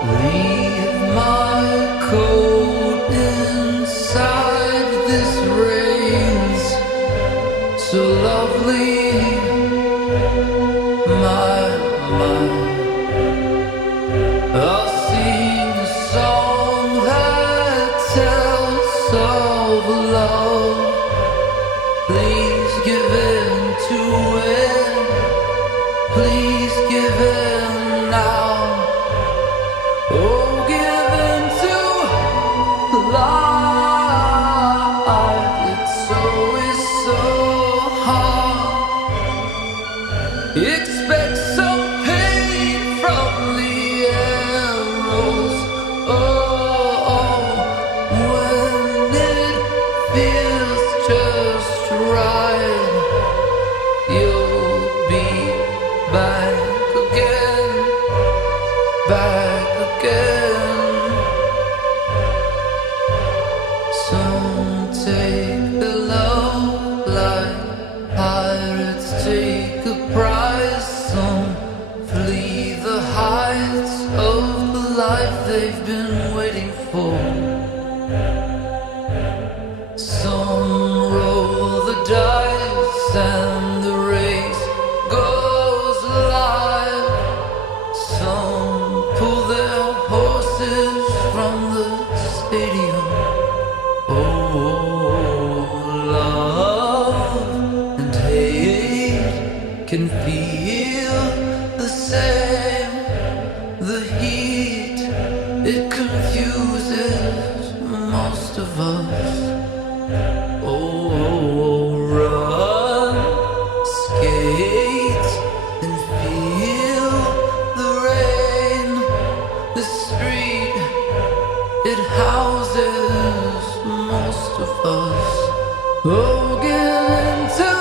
Leave my coat inside, this rain's so lovely, my I'll sing a song that tells of love. Please give in to it, please give in now. Oh, give in to life. It's always so hard. Expect some pain from the arrows. Oh, when it feels just right, you'll be back again, back again. Some take the love like pirates take a prize. Some flee the heights of the life they've been waiting for. Some roll the dice and the race goes live. Some pull their horses from the stadium. Oh, love and hate can feel the same. The heat, it confuses most of us. Oh, run, skate, and feel the rain. The street, it houses most of us. Oh, give into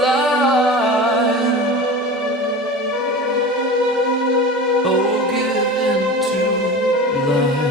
life. Oh, give into life.